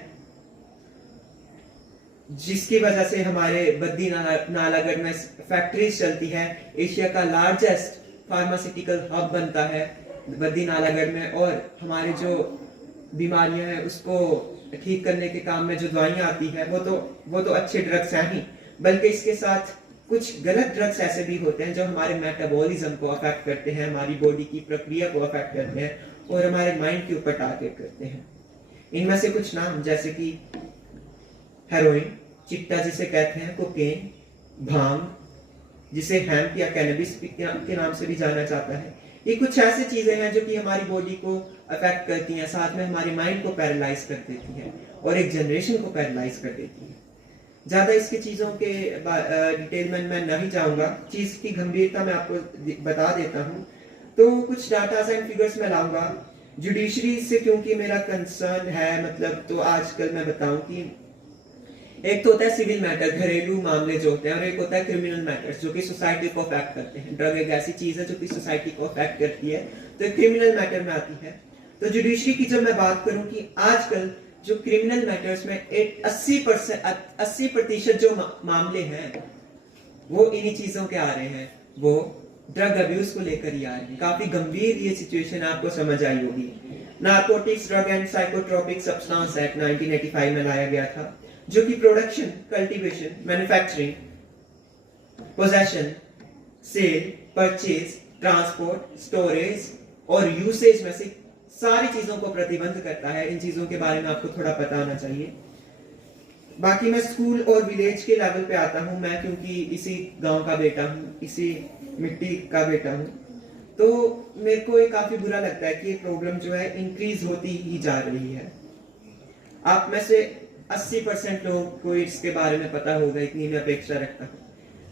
जिसकी वजह से हमारे बद्दी नालागढ़ में फैक्ट्रीज चलती है, एशिया का लार्जेस्ट फार्मास्यूटिकल हब बनता है बद्दी नालागढ़ में, और हमारे जो बीमारियां हैं उसको ठीक करने के काम में जो दवाइयां आती है वो तो अच्छे ड्रग्स हैं ही, बल्कि इसके साथ कुछ गलत ड्रग्स ऐसे भी होते हैं जो हमारे मेटाबॉलिज्म को अफेक्ट करते हैं, हमारी बॉडी की प्रक्रिया को अफेक्ट करते हैं और हमारे माइंड के ऊपर टारगेट करते हैं। इनमें से कुछ नाम जैसे कि हेरोइन, चिट्टा जिसे कहते हैं, कोकेन, भांग जिसे हैम्प या कैनबिस के नाम से भी जाना जाता है, ये कुछ ऐसी चीजें हैं जो कि हमारी बॉडी को अफेक्ट करती हैं, साथ में हमारे माइंड को पैरालाइज कर देती हैं और एक जनरेशन को पैरालाइज कर देती हैं। ज्यादा इसकी चीजों के डिटेल में मैं नहीं जाऊंगा, चीज की गंभीरता मैं आपको बता देता हूँ। तो कुछ डाटा एंड फिगर्स में लाऊंगा जुडिशरी से क्योंकि मेरा कंसर्न है, मतलब तो आजकल मैं बताऊं कि एक तो होता है सिविल मैटर, घरेलू मामले जो होते हैं, और एक होता है क्रिमिनल मैटर्स जो कि सोसाइटी को अफेक्ट करते हैं। ड्रग एक ऐसी चीज है जो कि सोसाइटी को अफेक्ट करती है, तो एक क्रिमिनल मैटर में आती है। तो जुडिशरी की जब मैं बात करूं कि आजकल जो क्रिमिनल मैटर्स में 80% जो मामले हैं वो इन्हीं चीजों के आ रहे हैं, वो ड्रग अब्यूज को लेकर ही आ रहे हैं। काफी गंभीर ये सिचुएशन आपको समझ आई होगी। Narcotics, drug and psychotropic substance act 1985 में लाया गया था, जो कि production, cultivation, manufacturing, possession, sale, purchase, transport, storage और यूसेज में से सारी चीजों को प्रतिबंध करता है। इन चीजों के बारे में आपको थोड़ा पता होना चाहिए। बाकी मैं स्कूल और विलेज के लेवल पे आता हूँ, मैं क्योंकि इसी गांव का बेटा हूँ, इसी मिट्टी का बेटा हूँ, तो मेरे को ये काफी बुरा लगता है कि ये प्रॉब्लम जो है इंक्रीज होती ही जा रही है। आप में से 80% लोगों को इसके बारे में पता होगा, इतनी मैं अपेक्षा रखता हूँ।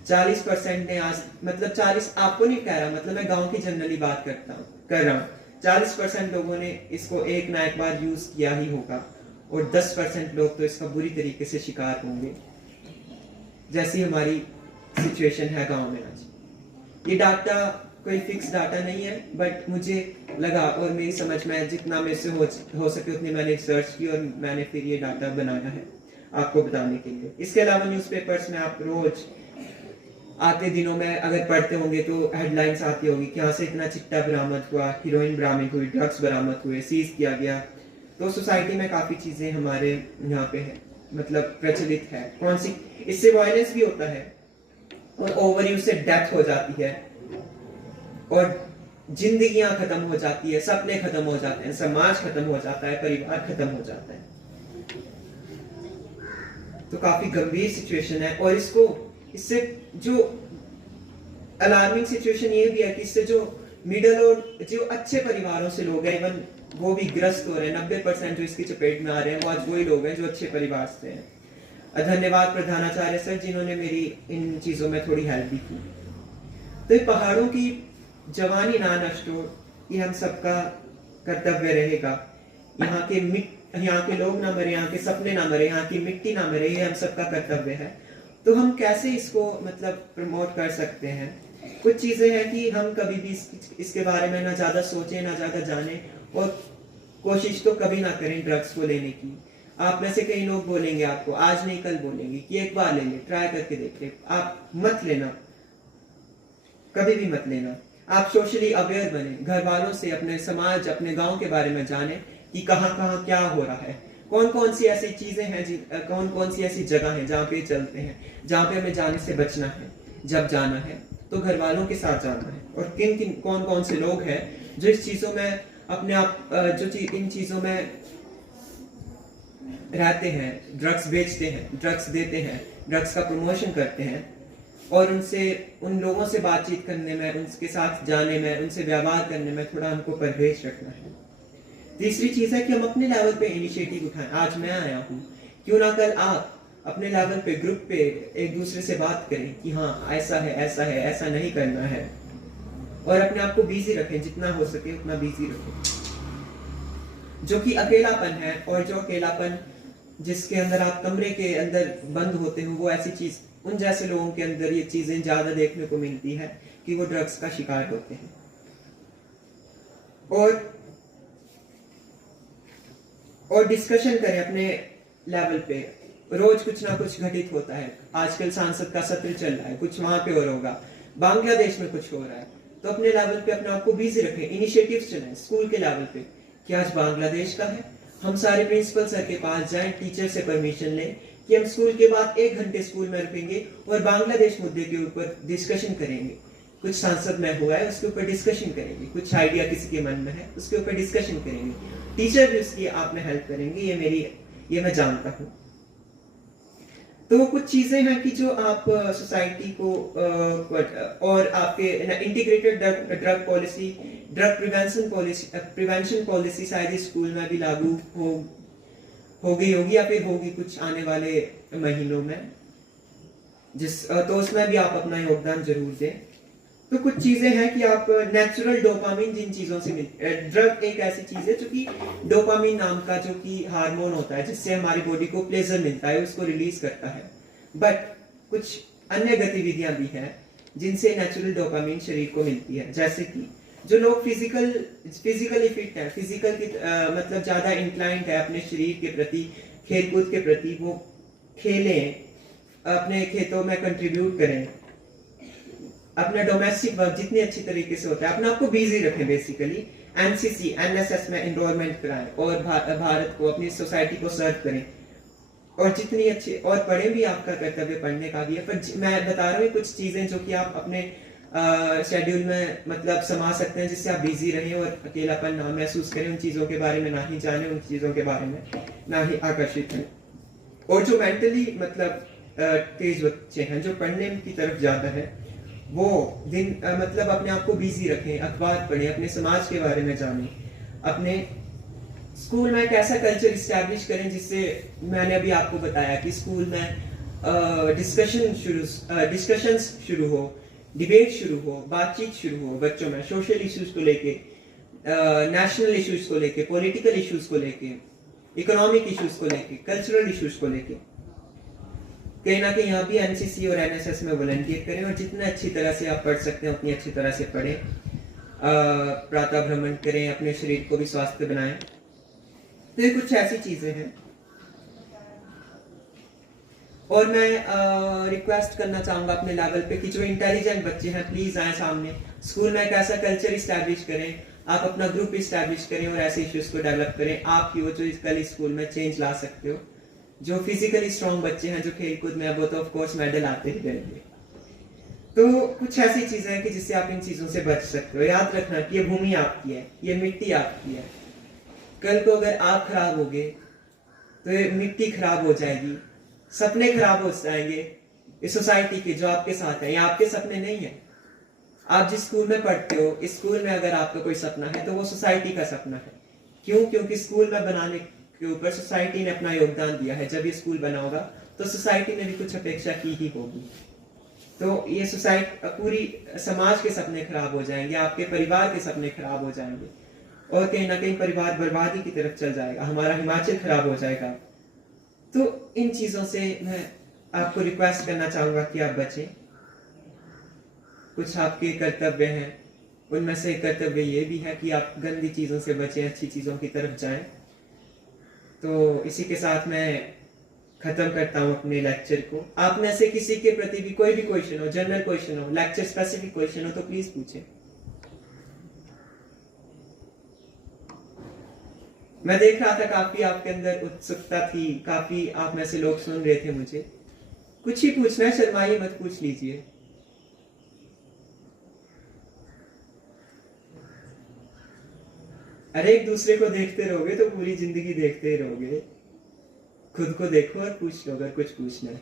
40% ने आज, मतलब 40 आपको नहीं कह रहा, मतलब मैं गांव की जनरली बात कर रहा हूँ। 40% लोगों ने इसको एक ना एक बार यूज किया ही होगा, और 10% लोग तो इसका बुरी तरीके से शिकार होंगे, जैसी हमारी सिचुएशन है गांव में आज। ये डाटा कोई फिक्स डाटा नहीं है, बट मुझे लगा और मेरी समझ में जितना मेरे से हो सके उतनी मैंने रिसर्च की और मैंने फिर ये डाटा बनाया है आपको बताने के लिए। इसके अलावा न्यूज़पेपर्स में आप रोज आते दिनों में अगर पढ़ते होंगे तो हेडलाइंस आती होगी कि यहाँ से इतना चिट्टा बरामद हुआ, हीरोइन बरामद हुई, ड्रग्स बरामद हुए, सीज किया गया। तो सोसाइटी में काफी चीजें हमारे यहाँ पे है, मतलब प्रचलित है। कौन सी, इससे वायलेंस भी होता है और ओवर यूज से डेथ हो जाती है और जिंदगियां खत्म हो जाती है, सपने खत्म हो जाते हैं, समाज खत्म हो जाता है, परिवार खत्म हो जाता है। तो काफी गंभीर सिचुएशन है। और इससे जो अलार्मिंग सिचुएशन ये भी है कि इससे जो मिडिल और जो अच्छे परिवारों से लोग हैं, इवन वो भी ग्रस्त हो रहे हैं। 90% जो इसकी चपेट में आ रहे हैं वो आज वही लोग हैं जो अच्छे परिवार से हैं। धन्यवाद प्रधानाचार्य सर, जिन्होंने मेरी इन चीजों में थोड़ी हेल्प भी की। तो ये पहाड़ों की जवानी ना नष्ट हो, ये हम सबका कर्तव्य रहेगा। यहाँ के लोग ना मरे, यहाँ के सपने ना मरे, यहाँ की मिट्टी ना मरे, ये हम सबका कर्तव्य है। तो हम कैसे इसको मतलब प्रमोट कर सकते हैं? कुछ चीजें हैं कि हम कभी भी इसके बारे में ना ज्यादा सोचें, ना ज्यादा जाने, और कोशिश तो कभी ना करें ड्रग्स को लेने की। आप में से कई लोग बोलेंगे आपको, आज नहीं कल बोलेंगे कि एक बार ले ले, ट्राई करके देख ले। आप मत लेना, कभी भी मत लेना। आप सोशली अवेयर बने, घर वालों से, अपने समाज, अपने गांव के बारे में जाने कि कहाँ कहाँ क्या हो रहा है, कौन कौन सी ऐसी चीजें हैं, कौन कौन सी ऐसी जगह हैं जहाँ पे चलते हैं, जहाँ पे हमें जाने से बचना है। जब जाना है तो घर वालों के साथ जाना है, और कौन कौन से लोग हैं जो इस चीजों में अपने आप इन चीजों में रहते हैं, ड्रग्स बेचते हैं, ड्रग्स देते हैं, ड्रग्स का प्रमोशन करते हैं, और उन लोगों से बातचीत करने में, उनके साथ जाने में, उनसे व्यवहार करने में थोड़ा हमको परहेज रखना है। तीसरी चीज है कि हम अपने लेवल पे इनिशिएटिव उठाएं। आज मैं आया हूँ, क्यों ना कल आप अपने लेवल पे, ग्रुप पे एक दूसरे से बात करें कि हाँ ऐसा है, ऐसा है, ऐसा नहीं करना है, और अपने आप को बिजी रखें, जितना हो सके उतना बिजी रखें। जो कि अकेलापन है, और जो अकेलापन जिसके अंदर आप कमरे के अंदर बंद होते हो, वो ऐसी चीज, उन जैसे लोगों के अंदर ये चीजें ज्यादा देखने को मिलती है कि वो ड्रग्स का शिकार होते हैं। और डिस्कशन करें अपने लेवल पे। रोज कुछ ना कुछ घटित होता है। आजकल सांसद का सत्र चल रहा है, कुछ वहां पे और होगा, बांग्लादेश में कुछ हो रहा है। तो अपने लेवल पे अपने आप को बिजी रखें, इनिशिएटिव्स चलाएं स्कूल के लेवल पे कि आज बांग्लादेश का है, हम सारे प्रिंसिपल सर के पास जाएं, टीचर से परमिशन लें कि हम स्कूल के बाद 1 घंटे स्कूल में रुकेंगे और बांग्लादेश मुद्दे के ऊपर डिस्कशन करेंगे। कुछ सांसद में हुआ है उसके ऊपर डिस्कशन करेंगे, कुछ आइडिया किसी के मन में है उसके ऊपर डिस्कशन करेंगे। टीचर भी उसकी आप में हेल्प करेंगे, ये मैं जानता हूँ। तो कुछ चीजें हैं कि जो आप सोसाइटी को और आपके integrated drug policy, drug prevention policy शायद स्कूल में भी लागू हो गई होगी या फिर होगी कुछ आने वाले महीनों में, तो उसमें भी आप अपना योगदान जरूर दें। तो कुछ चीजें हैं कि आप नेचुरल डोपामिन जिन चीजों से मिलती, ड्रग एक ऐसी चीज है जो कि डोपामिन नाम का जो कि हार्मोन होता है जिससे हमारी बॉडी को प्लेजर मिलता है, उसको रिलीज करता है। बट कुछ अन्य गतिविधियां भी हैं जिनसे नेचुरल डोपामिन शरीर को मिलती है, जैसे कि जो लोग फिजिकली फिट है, फिजिकल की मतलब ज्यादा इंक्लाइंड है अपने शरीर के प्रति, खेलकूद के प्रति, वो खेलें, अपने खेतों में कंट्रीब्यूट करें, अपना डोमेस्टिक वर्क जितनी अच्छी तरीके से होता है अपने आप को बिजी रखें, बेसिकली एनसीसी एनएसएस में एनरोलमेंट कराएं और भारत को, अपनी सोसाइटी को सर्व करें, और जितनी अच्छी और पढ़े भी, आपका कर्तव्य पढ़ने का भी है। पर मैं बता रहा हूँ कुछ चीजें जो कि आप अपने शेड्यूल में मतलब समा सकते हैं, जिससे आप बिजी रहें और अकेलापन ना महसूस करें, उन चीजों के बारे में ना ही जाने, उन चीजों के बारे में ना ही आकर्षित हैं। और जो मेंटली मतलब तेज बच्चे हैं, जो पढ़ने की तरफ ज्यादा है, वो दिन मतलब अपने आप को बिजी रखें, अखबार पढ़ें, अपने समाज के बारे में जानें, अपने स्कूल में एक ऐसा कल्चर इस्टेब्लिश करें जिससे मैंने अभी आपको बताया कि स्कूल में डिस्कशंस शुरू हो, डिबेट शुरू हो, बातचीत शुरू हो बच्चों में, सोशल इश्यूज को लेके, नेशनल इश्यूज को लेके, पॉलिटिकल इश्यूज को लेके, इकोनॉमिक इश्यूज को लेके, कल्चरल इश्यूज को लेके। कहीं ना कहीं यहाँ भी एनसीसी और एनएसएस में वॉलंटियर करें, और जितना अच्छी तरह से आप पढ़ सकते हैं उतनी अच्छी तरह से पढ़ें, प्रातः भ्रमण करें, अपने शरीर को भी स्वस्थ बनाएं। तो ये कुछ ऐसी चीजें हैं। और मैं रिक्वेस्ट करना चाहूंगा अपने लेवल पे कि जो इंटेलिजेंट बच्चे हैं प्लीज आए सामने, स्कूल में एक ऐसा कल्चर इस्टेब्लिश करें, आप अपना ग्रुप इस्टेब्लिश करें और ऐसे इश्यूज को डेवलप करें। आप ही वो जो कल स्कूल में चेंज ला सकते हो। जो फिजिकली स्ट्रॉन्ग बच्चे हैं, जो खेलकूद में, वो तो ऑफ कोर्स मेडल आते ही रहेंगे। तो कुछ ऐसी चीजें हैं कि जिससे आप इन चीजों से बच सकते हो। याद रखना कि ये भूमि आपकी है, ये मिट्टी आपकी है। कल को अगर आप खराब होगे तो ये मिट्टी खराब हो जाएगी, सपने खराब हो जाएंगे इस सोसाइटी के जो आपके साथ है। ये आपके सपने नहीं है। आप जिस स्कूल में पढ़ते हो, इस स्कूल में अगर आपका कोई सपना है तो वो सोसाइटी का सपना है। क्यों? क्योंकि स्कूल में बनाने के ऊपर सोसाइटी ने अपना योगदान दिया है। जब ये स्कूल बना होगा तो सोसाइटी ने भी कुछ अपेक्षा की ही होगी। तो ये सोसाइटी, पूरी समाज के सपने खराब हो जाएंगे, आपके परिवार के सपने खराब हो जाएंगे, और कहीं ना कहीं परिवार बर्बादी की तरफ चल जाएगा, हमारा हिमाचल खराब हो जाएगा। तो इन चीजों से मैं आपको रिक्वेस्ट करना चाहूंगा कि आप बचें। कुछ आपके कर्तव्य हैं, उनमें से कर्तव्य ये भी है कि आप गंदी चीजों से बचें, अच्छी चीजों की तरफ जाएं। तो इसी के साथ मैं खत्म करता हूं अपने लेक्चर को। आप में से किसी के प्रति भी कोई भी क्वेश्चन हो, जनरल क्वेश्चन हो, लेक्चर स्पेसिफिक क्वेश्चन हो, तो प्लीज पूछें। मैं देख रहा था काफी आपके अंदर उत्सुकता थी, काफी आप में से लोग सुन रहे थे मुझे। कुछ ही पूछना है, शर्माइए मत, पूछ लीजिए। अरे एक दूसरे को देखते रहोगे तो पूरी जिंदगी देखते ही रहोगे। खुद को देखो और पूछ लो अगर कुछ पूछना है।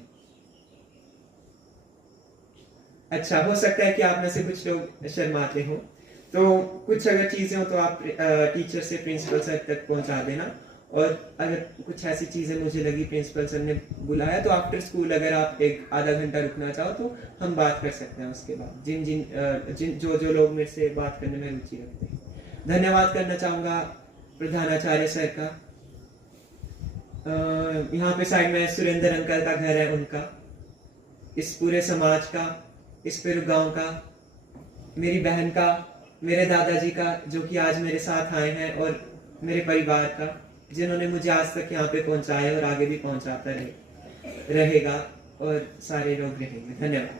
अच्छा, हो सकता है कि आप में से कुछ लोग शर्माते हो, तो कुछ अगर चीजें हो तो आप टीचर से प्रिंसिपल सर तक पहुंचा देना। और अगर कुछ ऐसी चीजें मुझे लगी प्रिंसिपल सर ने बुलाया तो आफ्टर स्कूल अगर आप एक आधा घंटा रुकना चाहो तो हम बात कर सकते हैं उसके बाद, जिन जो लोग मेरे से बात करने में रुचि रखते हैं। धन्यवाद करना चाहूंगा प्रधानाचार्य सर का। यहाँ पे साइड में सुरेंद्र अंकल का घर है, उनका, इस पूरे समाज का, इस पूरे गांव का, मेरी बहन का, मेरे दादाजी का जो कि आज मेरे साथ आए हैं, और मेरे परिवार का जिन्होंने मुझे आज तक यहाँ पे पहुंचाया और आगे भी पहुंचाता रहेगा, और सारे लोग रहेंगे। धन्यवाद।